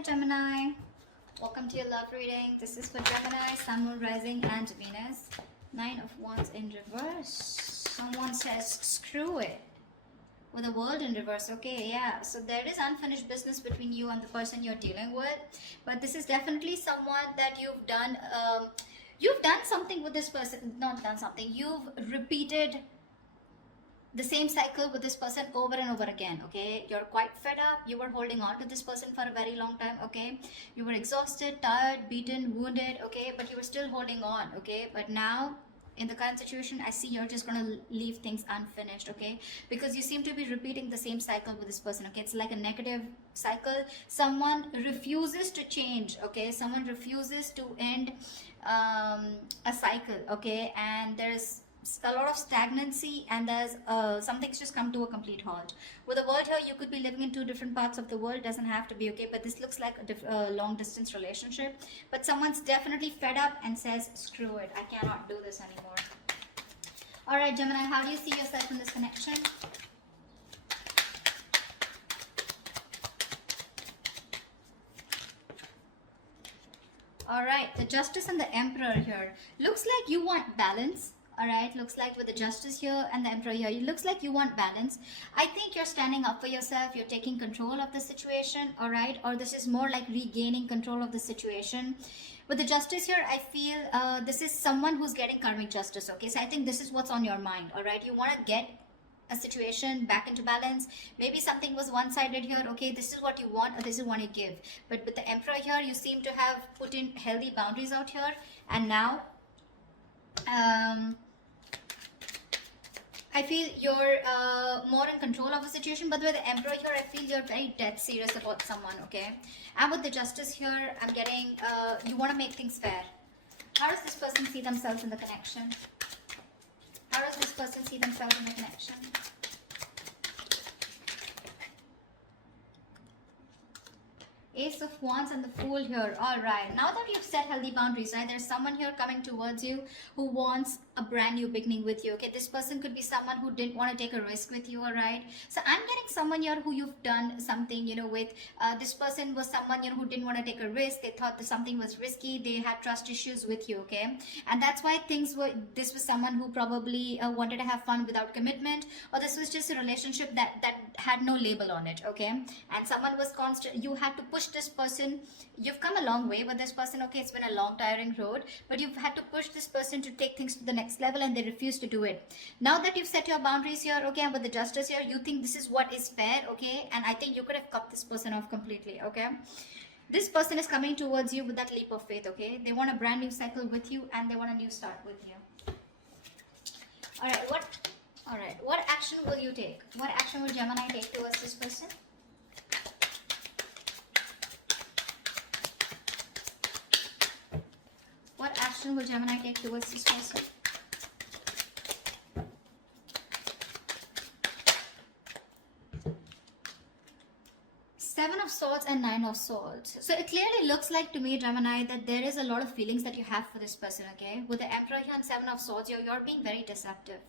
Hi Gemini, welcome to your love reading. This is for Gemini, Sun, Moon, Rising and Venus. 9 of Wands in reverse. Someone says screw it with the World in reverse. Okay, yeah, so there is unfinished business between you and the person you're dealing with, but this is definitely someone that you've done something with this person. Not done something, you've repeated the same cycle with this person over and over again. Okay, you're quite fed up, you were holding on to this person for a very long time. Okay, you were exhausted, tired, beaten, wounded. Okay, but you were still holding on. Okay, but now in the current situation, I see you're just gonna leave things unfinished. Okay, because you seem to be repeating the same cycle with this person. Okay, it's like a negative cycle. Someone refuses to change. Okay, someone refuses to end a cycle. Okay, and there's a lot of stagnancy, and there's something's just come to a complete halt. With the world here, you could be living in two different parts of the world. Doesn't have to be. Okay, but this looks like a long distance relationship, but someone's definitely fed up and says screw it, I cannot do this anymore. All right Gemini, how do you see yourself in this connection? All right, the Justice and the Emperor here. Looks like you want balance. All right, looks like with the Justice here and the Emperor here, it looks like you want balance. I think you're standing up for yourself, you're taking control of the situation. All right, or this is more like regaining control of the situation. With the Justice here, I feel this is someone who's getting karmic justice. Okay, so I think this is what's on your mind. All right, you want to get a situation back into balance. Maybe something was one-sided here. Okay, this is what you want or this is what you give. But with the Emperor here, you seem to have put in healthy boundaries out here, and now I feel you're more in control of the situation. But with the Emperor here, I feel you're very dead serious about someone. Okay, and with the Justice here, I'm getting you want to make things fair. How does this person see themselves in the connection? How does this person see themselves in the connection? Ace of Wands and the Fool here. All right, now that you've set healthy boundaries, right, there's someone here coming towards you who wants a brand new beginning with you. Okay, this person could be someone who didn't want to take a risk with you. All right, so I'm getting someone here who you've done something, you know, with. This person was someone, you know, who didn't want to take a risk. They thought that something was risky. They had trust issues with you. Okay, and that's why this was someone who probably wanted to have fun without commitment, or this was just a relationship that had no label on it. Okay, and someone was constant. You had to push this person. You've come a long way with this person. Okay, it's been a long tiring road, but you've had to push this person to take things to the next level, and they refuse to do it. Now that you've set your boundaries here, okay, and with the Justice here, you think this is what is fair. Okay, and I think you could have cut this person off completely. Okay, this person is coming towards you with that leap of faith. Okay, they want a brand new cycle with you, and they want a new start with you. All right, what action will you take? What action will Gemini take towards this person? What action will Gemini take towards this person? Seven of Swords and Nine of Swords. So it clearly looks like to me, Gemini, that there is a lot of feelings that you have for this person. Okay, with the Emperor here and Seven of Swords, you're being very deceptive.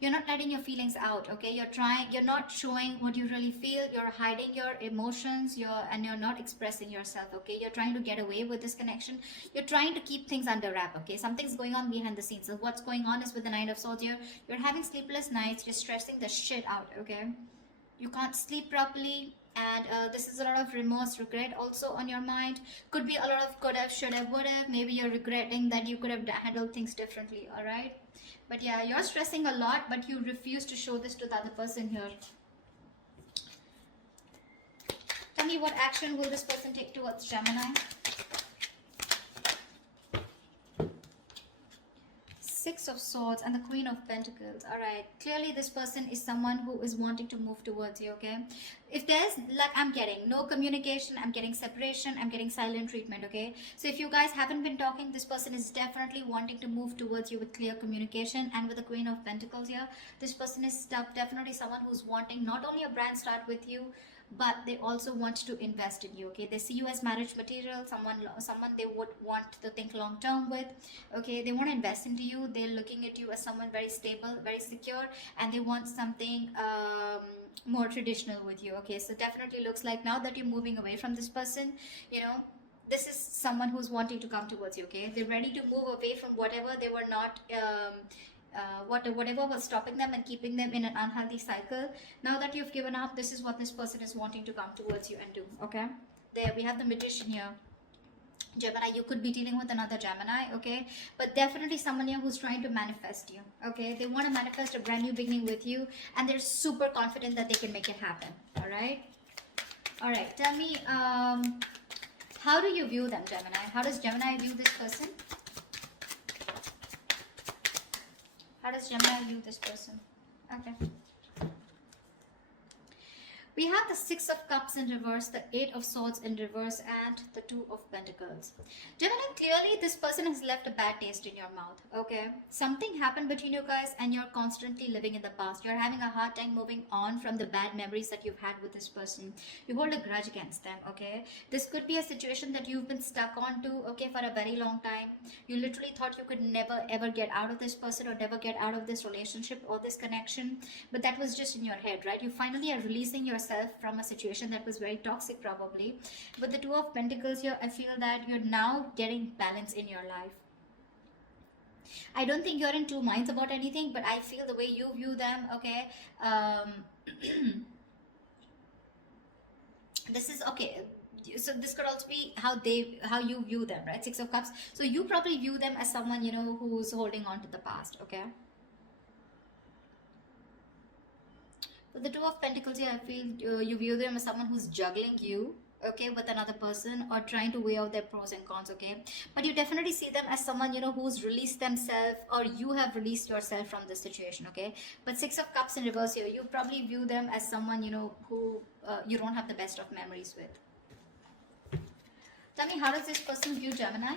You're not letting your feelings out. Okay, you're not showing what you really feel. You're hiding your emotions, and you're not expressing yourself. Okay, you're trying to get away with this connection. You're trying to keep things under wrap. Okay, something's going on behind the scenes. So what's going on is with the Nine of Swords here, you're having sleepless nights. You're stressing the shit out. Okay, you can't sleep properly, and this is a lot of remorse, regret also on your mind. Could be a lot of could have, should have, would have. Maybe you're regretting that you could have handled things differently. All right, but yeah, you're stressing a lot, but you refuse to show this to the other person here. Tell me, what action will this person take towards Gemini? Six of Swords and the Queen of Pentacles. All right, clearly this person is someone who is wanting to move towards you. Okay, if there's, like, I'm getting no communication, I'm getting separation, I'm getting silent treatment. Okay, so if you guys haven't been talking, this person is definitely wanting to move towards you with clear communication. And with the Queen of Pentacles here, this person is definitely someone who's wanting not only a brand start with you, but they also want to invest in you. Okay, they see you as marriage material, someone they would want to think long term with. Okay, they want to invest into you. They're looking at you as someone very stable, very secure, and they want something more traditional with you. Okay, so definitely looks like now that you're moving away from this person, you know, this is someone who's wanting to come towards you. Okay, they're ready to move away from whatever they were not whatever was stopping them and keeping them in an unhealthy cycle. Now that you've given up, this is what this person is wanting to come towards you and do. Okay, there we have the Magician here. Gemini, you could be dealing with another Gemini, okay? But definitely someone here who's trying to manifest you, okay? They want to manifest a brand new beginning with you, and they're super confident that they can make it happen, all right? All right, tell me, how do you view them, Gemini? How does Gemini view this person? How does Gemini view this person? Okay. We have the Six of Cups in reverse, the Eight of Swords in reverse, and the Two of Pentacles. Gemini, clearly this person has left a bad taste in your mouth, okay? Something happened between you guys and you're constantly living in the past. You're having a hard time moving on from the bad memories that you've had with this person. You hold a grudge against them, okay? This could be a situation that you've been stuck on to, okay, for a very long time. You literally thought you could never ever get out of this person or never get out of this relationship or this connection, but that was just in your head, right? You finally are releasing yourself from a situation that was very toxic probably. With the Two of Pentacles here, I feel that you're now getting balance in your life. I don't think you're in two minds about anything, but I feel the way you view them, okay, this is okay. So this could also be how you view them, right? Six of Cups. So you probably view them as someone, you know, who's holding on to the past, okay? With the Two of Pentacles here, I feel you view them as someone who's juggling you, okay, with another person, or trying to weigh out their pros and cons, okay? But you definitely see them as someone, you know, who's released themselves, or you have released yourself from this situation, okay? But Six of Cups in reverse here, you probably view them as someone, you know, who you don't have the best of memories with. Tell me, how does this person view Gemini?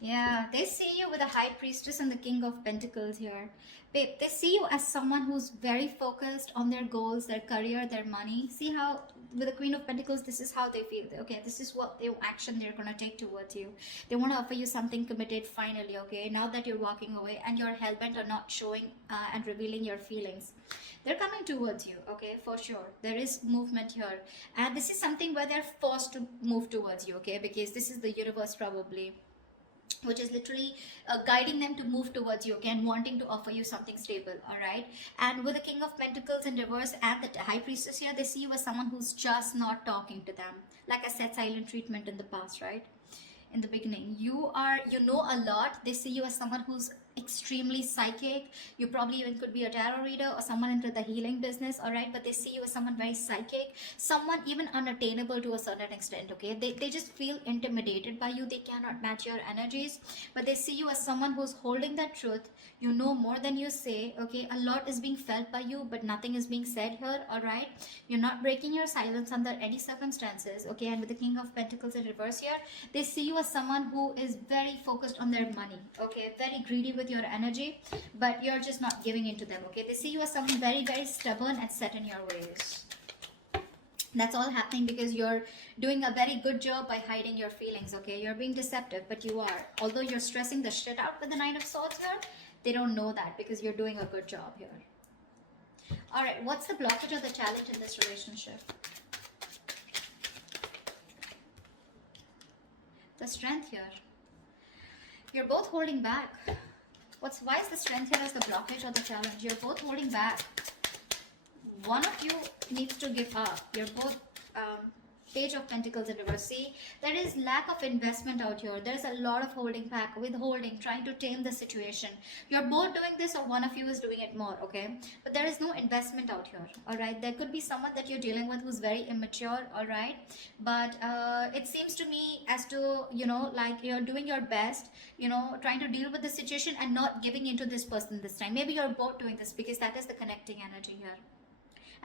Yeah, they see you with the High Priestess and the King of Pentacles here. Babe, they see you as someone who's very focused on their goals, their career, their money. See how with the Queen of Pentacles, this is how they feel. Okay, this is what the action they're going to take towards you. They want to offer you something committed finally, okay? Now that you're walking away and you're hellbent on not showing and revealing your feelings. They're coming towards you, okay, for sure. There is movement here. And this is something where they're forced to move towards you, okay? Because this is the universe probably, which is literally guiding them to move towards you, okay, and wanting to offer you something stable, all right? And with the King of Pentacles in reverse and the High Priestess here, they see you as someone who's just not talking to them. Like I said, silent treatment in the past, right? In the beginning, you know a lot. They see you as someone who's extremely psychic. You probably even could be a tarot reader or someone into the healing business, all right? But they see you as someone very psychic, someone even unattainable to a certain extent, okay? They just feel intimidated by you. They cannot match your energies, but they see you as someone who's holding that truth. You know more than you say, okay? A lot is being felt by you, but nothing is being said here, all right? You're not breaking your silence under any circumstances, okay? And with the King of Pentacles in reverse here, they see you as someone who is very focused on their money, okay? Very greedy with your energy, but you're just not giving into them, okay? They see you as someone very, very stubborn and set in your ways. That's all happening because you're doing a very good job by hiding your feelings, okay? You're being deceptive, but you are. Although you're stressing the shit out with the Nine of Swords here, they don't know that because you're doing a good job here. All right, what's the blockage or the challenge in this relationship? The Strength here. You're both holding back. Why is the Strength here as the blockage or the challenge? You're both holding back. One of you needs to give up. You're both Page of Pentacles in reverse. See, there is lack of investment out here. There's a lot of holding back, withholding, trying to tame the situation. You're both doing this or one of you is doing it more, okay? But there is no investment out here, all right? There could be someone that you're dealing with who's very immature, all right? But it seems to me as to, you know, like you're doing your best, you know, trying to deal with the situation and not giving into this person this time. Maybe you're both doing this because that is the connecting energy here.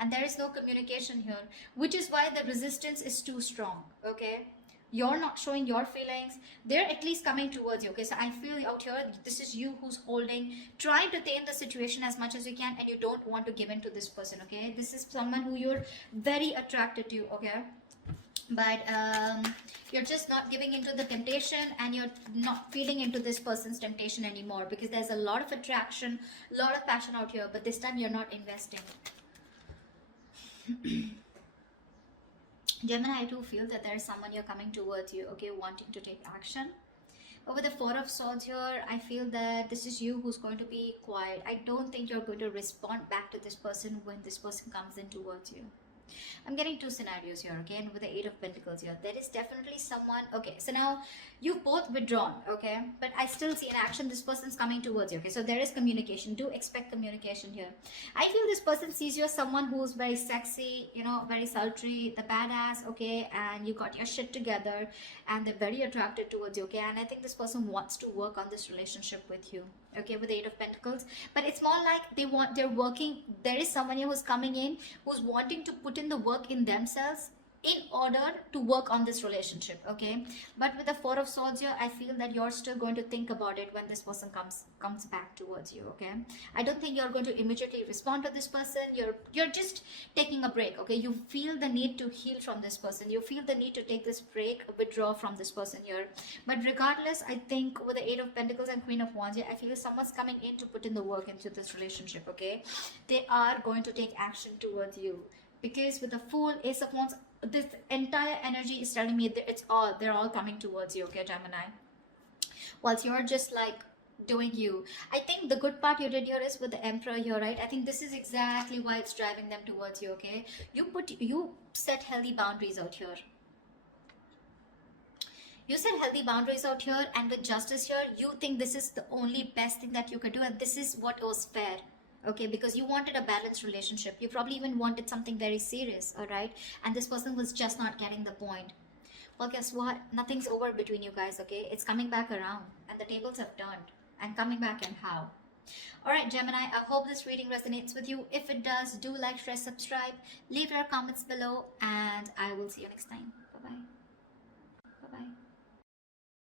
And there is no communication here, which is why the resistance is too strong, okay? you're not showing your feelings, they're at least coming towards you. Okay, so I feel out here this is you who's holding, trying to tame the situation as much as you can, and you don't want to give in to this person. Okay, this is someone who you're very attracted to. Okay, but you're just not giving into the temptation, and you're not feeding into this person's temptation anymore, because there's a lot of attraction, a lot of passion out here, but this time you're not investing. Gemini, I do feel that there is someone you're coming towards you, okay, wanting to take action. But with the Four of Swords here, I feel that this is you who's going to be quiet. I don't think you're going to respond back to this person when this person comes in towards you. I'm getting two scenarios here, okay, and with the Eight of Pentacles here, there is definitely someone, okay, so now you've both withdrawn, okay, but I still see an action, this person's coming towards you, okay, so there is communication, do expect communication here. I feel this person sees you as someone who's very sexy, you know, very sultry, the badass, okay, and you got your shit together, and they're very attracted towards you, okay, and I think this person wants to work on this relationship with you, okay, with the Eight of Pentacles, but it's more like they're working, there is someone here who's coming in, who's wanting to put in the work in themselves in order to work on this relationship, okay, but with the Four of Swords here, I feel that you're still going to think about it when this person comes back towards you, okay. I don't think you're going to immediately respond to this person. You're just taking a break, okay. You feel the need to heal from this person, you feel the need to take this break, withdraw from this person here, but regardless, I think with the Eight of Pentacles and Queen of Wands here, I feel someone's coming in to put in the work into this relationship, okay. They are going to take action towards you, because with the Fool, Ace of Wands, this entire energy is telling me that they're all coming towards you, okay, Gemini, whilst you're just like doing you. I think the good part you did here is with the Emperor here, right? I think this is exactly why it's driving them towards you, okay. You set healthy boundaries out here. You set healthy boundaries out here, and with Justice here, you think this is the only best thing that you could do, and this is what was fair, okay, because you wanted a balanced relationship. You probably even wanted something very serious, all right, and this person was just not getting the point. Well, guess what, nothing's over between you guys, okay. It's coming back around, and the tables have turned, and coming back, and how. All right, Gemini, I hope this reading resonates with you. If it does, do like, share, subscribe, leave your comments below, and I will see you next time. Bye bye. Bye bye.